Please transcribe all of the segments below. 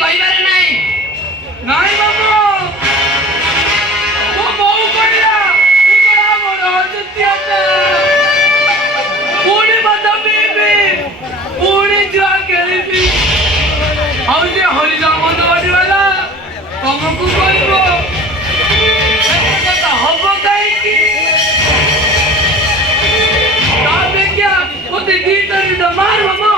କହିବାରେ ନାହିଁ। ନାଇଁ ବାବୁ ମୋ ବୋଉ କହିଲା ମୋର ଅଯୁତିଆଟା ପୁଣି ମଦ ପିଇବି ପୁଣି ଜୁଆ ଖେଳିବି ଆଉ ଯେ ହରିଜା ମଦ ବାଡ଼ିବାଲା ତମକୁ କହିବ ହବ କାହିଁକି ତା ଅପେକ୍ଷା ମୋତେ ଗୀତରେ ମାର ବାବୁ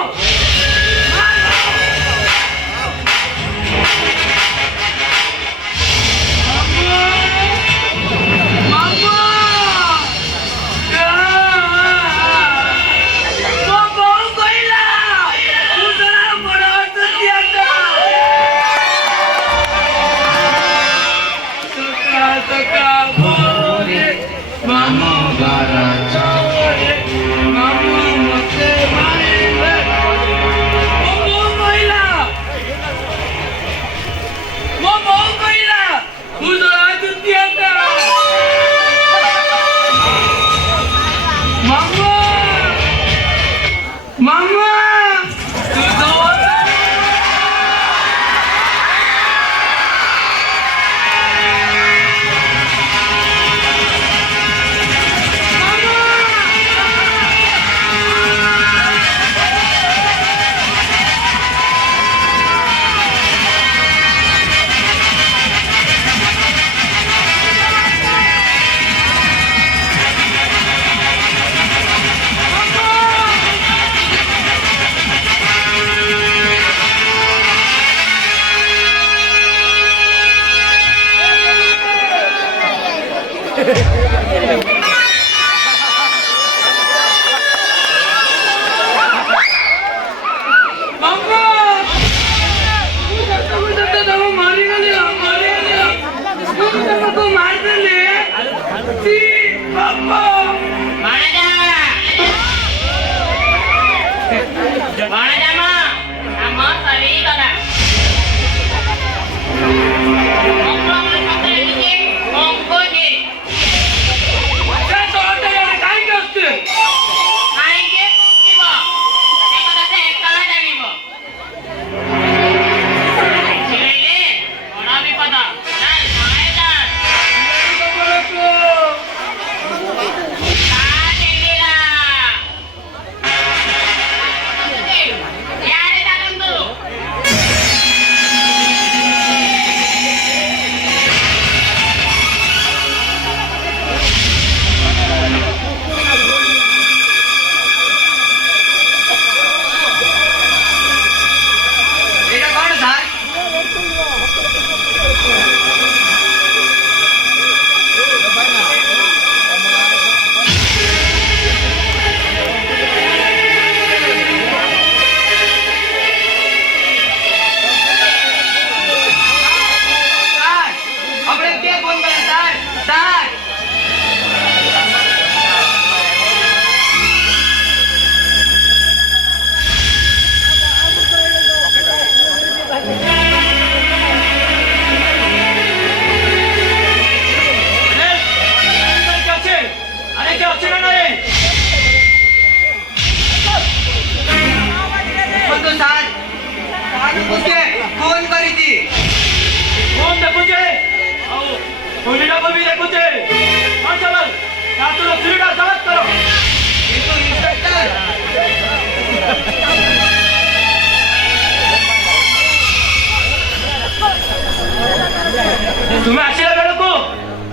तुम्हें आसिला बेल को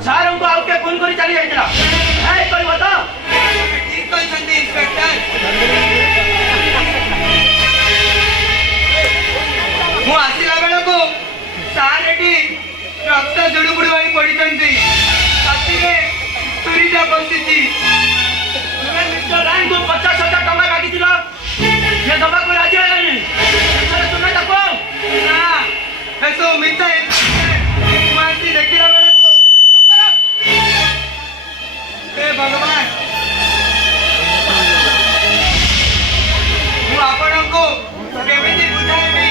सार को आउ के फोन करी चली जाइतला ए कहबो त ठीक कहछन्ती इंस्पेक्टर मु आसिला बेल को सार एटी रक्त जुडुबुडी वाली पडिचन्ती साथीरे तुरीटा बसिची तुम्हें मिस्टर राइन को 50,000 टका मागिथिला से दबा को राजी हेलानी अरे तुम्हें तको ना एसो मिता मारती देखिला बेल को चुप करो हे भगवान मु आपनको केमिति बुझाइबी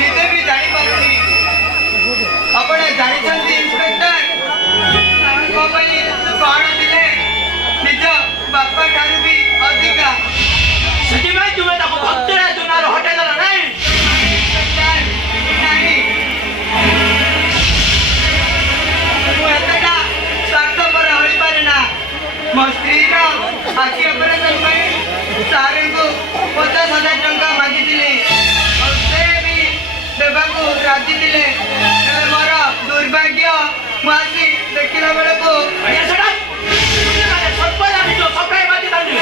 निजे भी जानि पारुनी आपण जानिछन्ती इंस्पेक्टर को पई कोण दिले निज बापा ठारू भी अधिका सेति भाई तुम्हें तको भक्तरे तुनार होटेल ସାଜିଥିଲେ ହେଲେ ମୋର ଦୁର୍ଭାଗ୍ୟ ମୁଁ ଆସି ଦେଖିଲା ବେଳକୁ बढ़िया सेटा माने सब जानी तो सब काय बाजी दानी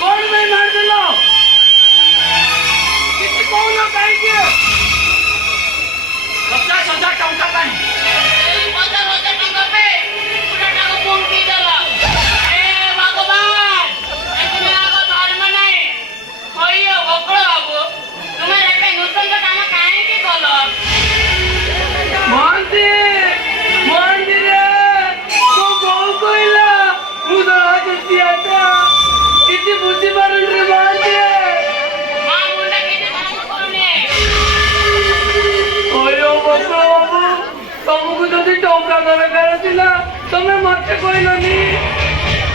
कौन में मार दिलो किसी कौन काई के 50,000 टंका पाई 50,000 टंका पे पूरा टाका फोन की देला ए भगवान एतने आगो धर्म नाही होइयो गोकळ बाबू तुम्ही रेपे नुसन काम काहे की कलो मंदी रे तो बहु कोइला मुदा दिया था किसी बुद्धि बारण रे मांदी मां मुंडा के काम करने ओयो बाबू तुमको जदी टोकरा दरकार थिला तमे मते कोइलनी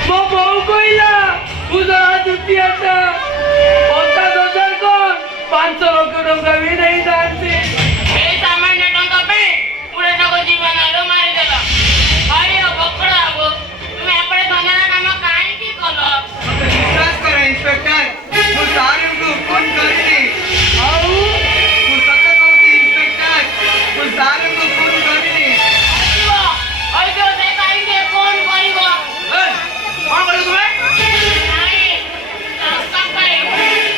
मो बहु कोइला मुदा दिया था 50,000 को 500 लाख टंका भी नहीं दानती ए सामान्य टंका पे पूरा टाका जीवन आलो मारी देला होइयो गोकळ बाबू तुम्ही आपले धंदा काम काहे की कलो विश्वास करो इंस्पेक्टर वो सारे को फोन करनी आओ वो सत्य कहती इंस्पेक्टर वो सारे को फोन करनी होइयो से काहे के फोन करिवो ए कौन करे तुम्हें नाही रास्ता पे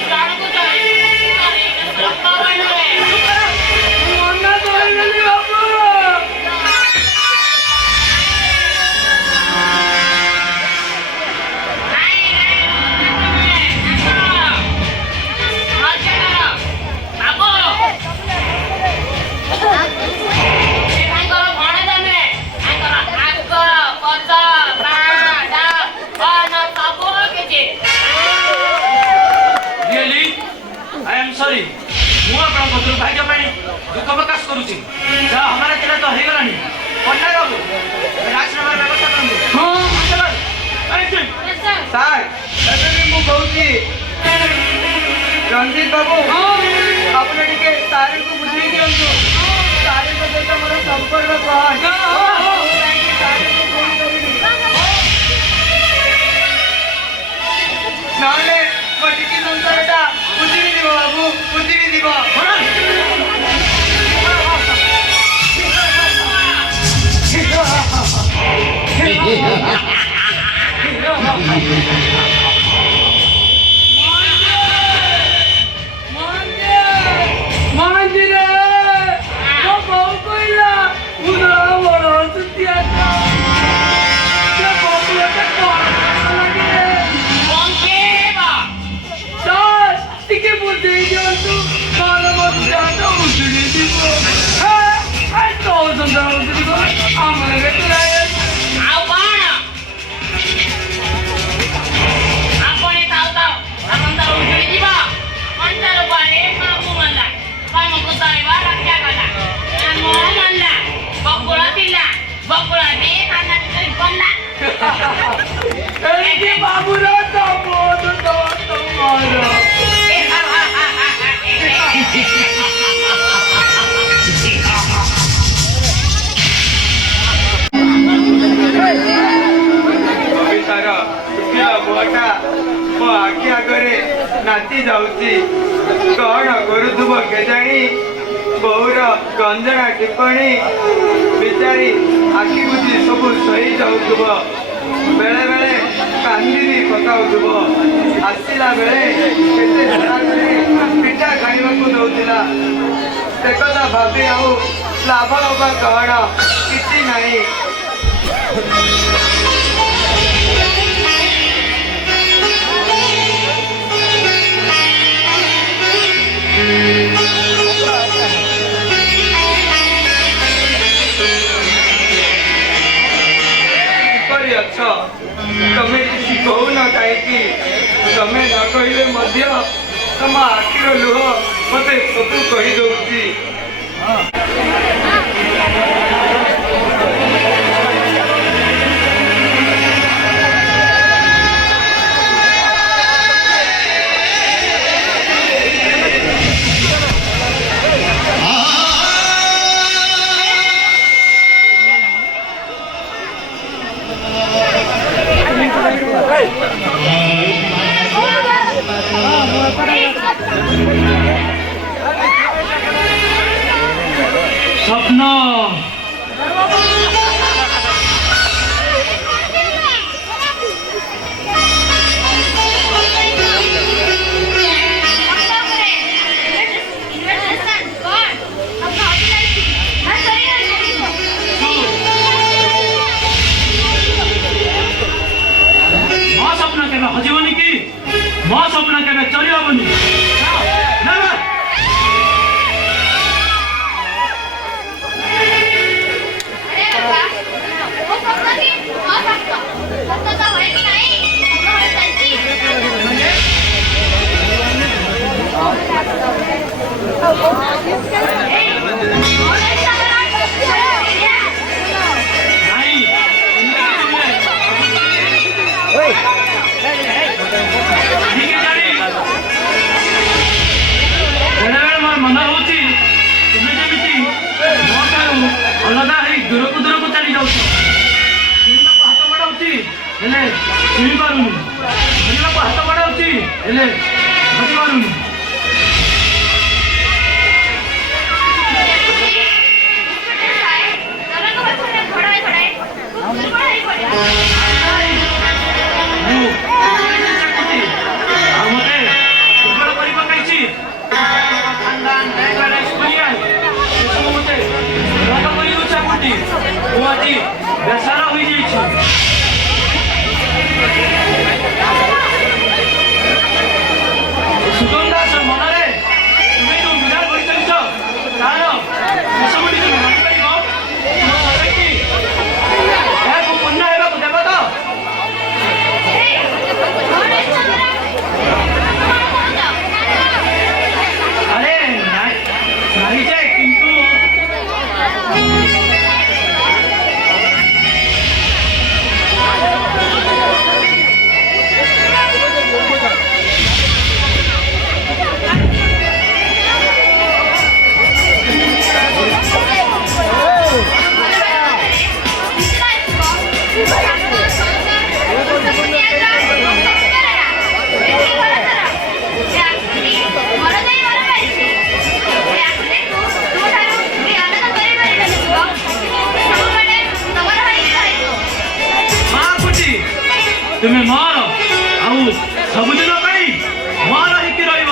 जानो को जाए अरे रास्ता बन रे मोना तो नहीं बाबू रियली आई एम सॉरी मु आपन को दुर्भाग्य पाई दुख प्रकाश करूची जा हमारा चला तो हे गलानी पन्ना बाबू राजनगर व्यवस्था करंदे हां चलो अरे चल सार ଏବେ ବି ମୁଁ କହୁଛି ରଞ୍ଜିତ ବାବୁ ଆପଣ ଟିକେ ସାରଙ୍କୁ ବୁଝେଇ ଦିଅନ୍ତୁ ସାରଙ୍କ ସହିତ ମୋର ସମ୍ପର୍କ କଣ ମୁଁ ଯାଇକି ସାରଙ୍କୁ ଫୋନ କରିବି ନହେଲେ ମୋ ଟିକି ସଂସାରଟା ଉଜିଡ଼ି ଯିବ ବାବୁ ଉଜିଡ଼ି ଯିବ मंदिर तो बहु कोइला उधर बड़ सुतिया था क्या बबुआ का कौन लगे सर टिके बुद्धि दियंतु मानो मत जातो उजड़ी दीपो है तो संसार उजड़ी को हमरे बेटराय ए बाबू रो तो बहुत तो तुम्हारा तार सुखिला बुआटा मो आखि आगरे नाची जाऊची कौन करुथुब केजाणी बहुर गंजना टिप्पणी बिचारी आखि बुझी सब सही जाऊथुब बेले बेले कांदी भी पकाउथुब आसिला बेले केते झड़ा करे पिठा खाइबाकू दउथिला से कथा भाबी आउ लाभ होबा कौन किछि नाही ତମେ କିଛି କହୁନ କାହିଁକି? ତମେ ନ କହିଲେ ମଧ୍ୟ ତମ ଆଖିର ଲୁହ ମତେ ସବୁ କହିଦଉଛି। স্বপ্ন ମୋ ସ୍ୱପ୍ନ କେବେ ହଜିବନି କି? ମୋ ସ୍ୱପ୍ନ କେବେ ଚଳି ହବନି। ବେଳେବେଳେ ମୋର ମନ ହଉଛି ତୁମେ ଯେମିତି ମୋ ଠାରୁ ଅଲଗା ହେଇ ଦୂରକୁ ଦୂରକୁ ଚାଲି ଯାଉଛ। ଶୁଣିବାକୁ ହାତ ବଢ଼ାଉଛି ହେଲେ ଶୁଣି ପାରୁନି, ଧରିବାକୁ ହାତ ବଢ଼ାଉଛି ହେଲେ ଧରି ପାରୁନି। ଆଉ ମତେ ଦୁର୍ବଳ କରି ପକାଇଛି। ଏସବୁ ମତେ ରଙ୍ଗ କରି ଦଉଛି ଆକୁଟି। ମୁଁ ଆଜି ବେସାର ହୋଇଯାଇଛି। ସୁଗନ୍ଧା ମନରେ ତୁମେ ଯୋଉ ବିରାଟ କରିଚାଲିଛ ତାର ଏସବୁ ଟିକେ ଜାଣିପାରିବ। ଏହାକୁ ପୂର୍ଣ୍ଣ ହେବାକୁ ଦେବ ତ? ଆରେ ନାହିଁ ଯେ, କିନ୍ତୁ ତୁମେ ମୋର ଆଉ ସବୁଦିନ ପାଇଁ ମୋର ହେଇକି ରହିବ।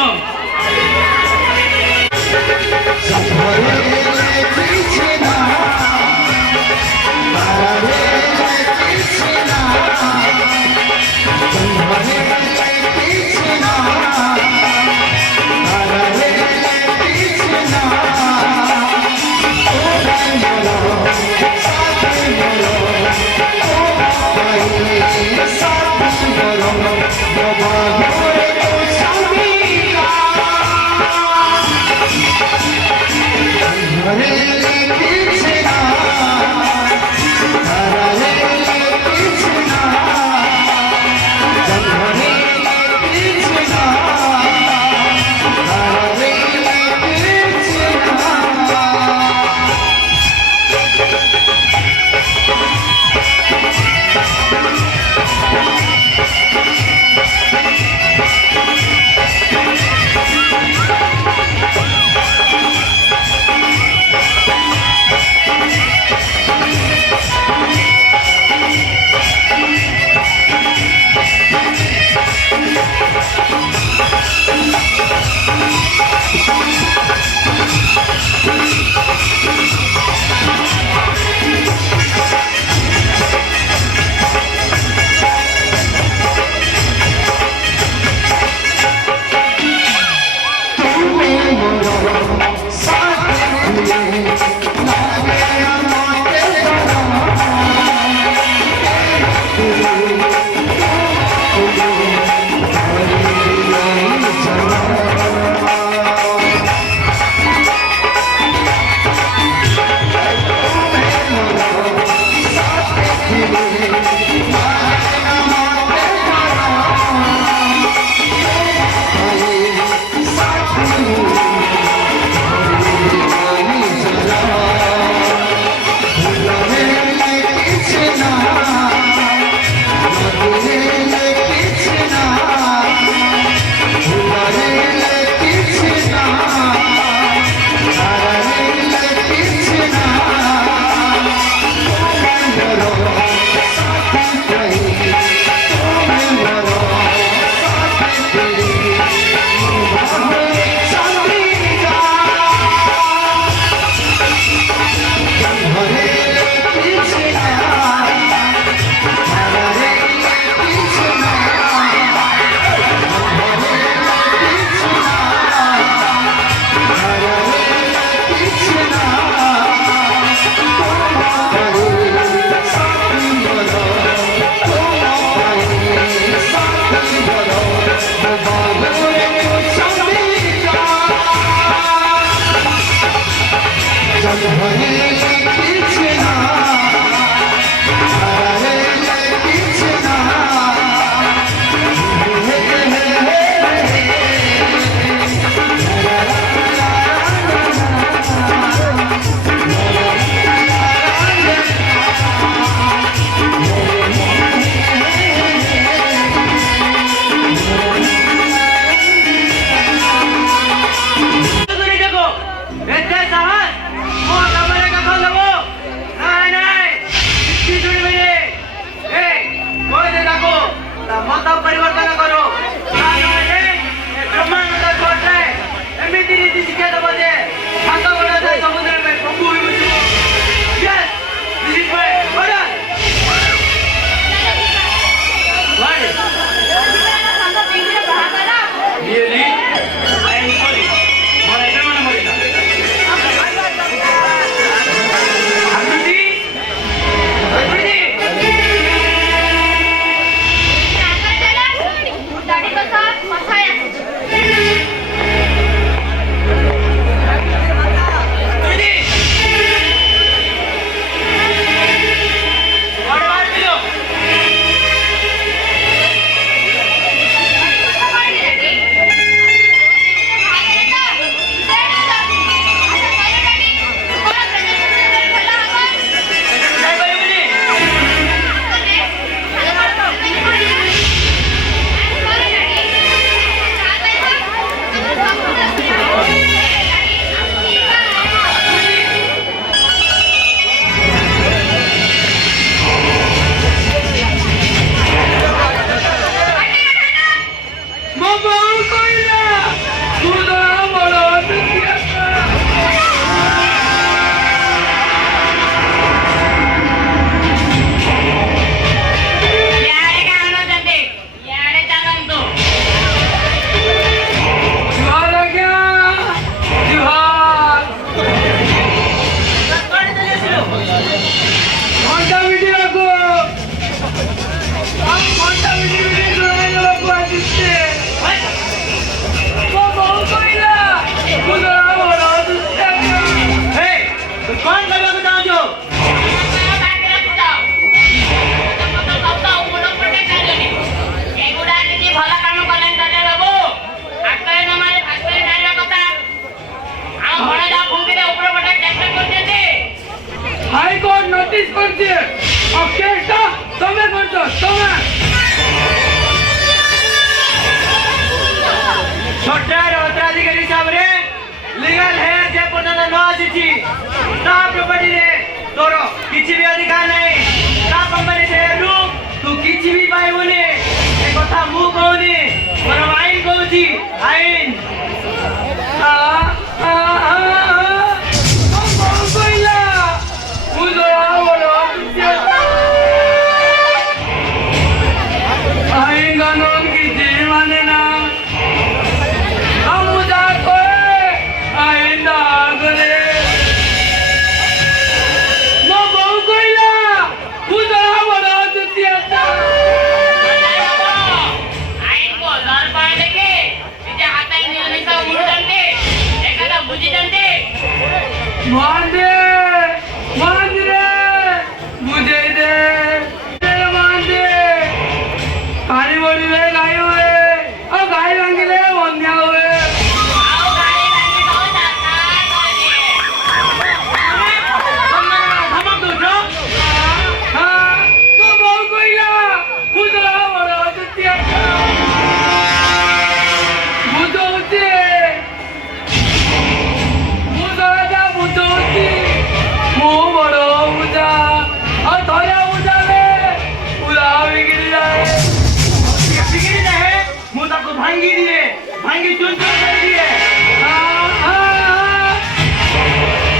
भांगी चुन चुन कर दिए।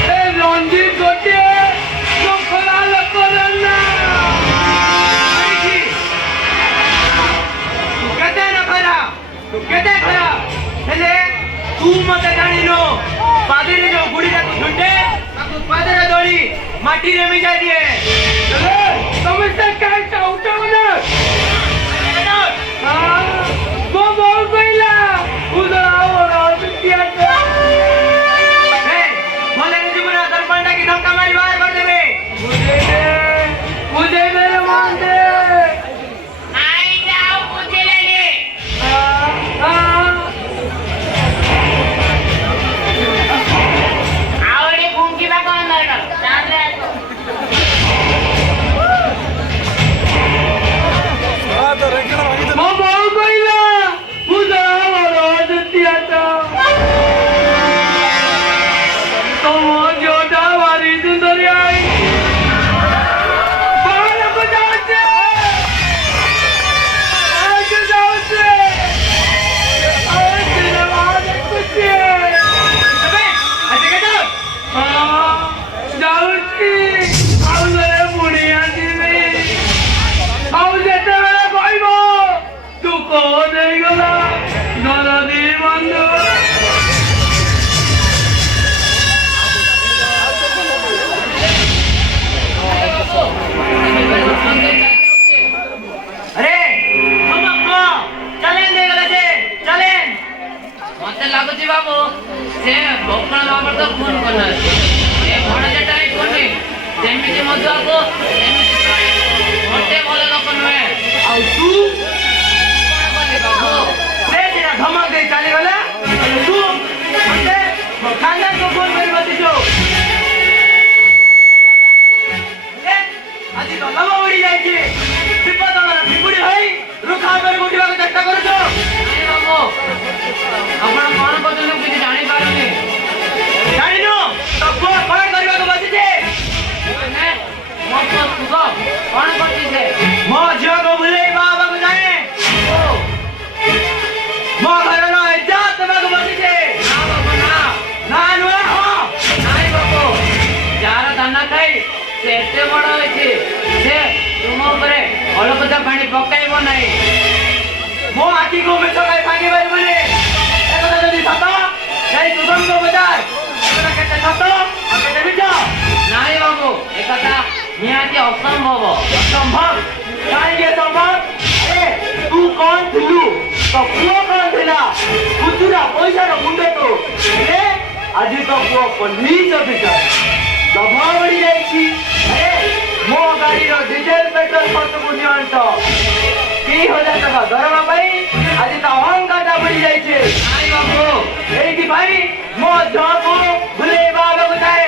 ए रंजीत गोटे तो खरा लोक ना तू केते खरा हेले तू मते जानिनो पादरे जो गुड़ी का झुंडे ताकू पादरे दौड़ी माटी रे मिजा दिए। चले समस्या काय उठाव ना वो बोल गईला उधर आओ और पिटिया हे भले ने जुमरा दरपंडा की धक्का मारी बाहर कर देबे। मुझे मेरे मान दे आई जाओ मुझे ले ले आवड़े फुंकी बा कोन मारना जान ले वो बोल गईला उधर आओ और पिटिया तो वो जोड़ा वाली सुंदरी आई बाल को जाते आज जाते आज नवाज कुछ अबे अजे के तो जाऊची आउले बुढ़िया जी में आउ जेते बेले कहबो तू को देई गला नरदी बंधु अरे हम अपना चलें दे गले से चलें। मते लागुची बाबू से भोकण बाबर तो फोन करना ए घोड़ा जटाई कोनी जेमिति मधु आको मोटे बोले लोक नहे और तू कोन बोले बाबू से तेरा धमक दे चले गला तू मते खानदान को फोन करी बती जो ए आदि तो लवा उड़ी जाई छी विपद वाला बिपुड़ी होई रुखा पर गुटिवा को चेष्टा करू जो। नहीं बाबू आपण कोन बदलू किछ जानि पारुनी जानिनो तो को कोन करबा को बसी छे ने मत सुगो कोन करती छे मो जियो को भूले बाबा को जाए मो घर नो इज्जत बाबा को बसी छे ना बाबू ना ना नो हो नहीं बाबू जार दाना खाई से एते बड़ होइछे से तुम ऊपर अलपता पानी पकाइबो नहीं मो आखी को में सगाई भागे बारी बोले एको तो जदी सतो जई सुगम को बजार एकोटा केते सतो आ केते बिजा नहीं बाबू एकता निहाती असंभव संभव काहे संभव ए तू कौन थिलु तो पुओ कौन थिला कुतुरा पैसा रो मुंडे तो ए आजी तो पुओ पुलिस ऑफिसर दबा बड़ी जाई की अरे मो गाड़ी रो डीजल पेट्रोल खर्च पुण्य अंत 30,000 টাকা দরমা পাই আজি তো অহংকারটা বড়ি যাইছে। नहीं बाबू এই কি ভাই মো জব ভুলে বাবা কোথায়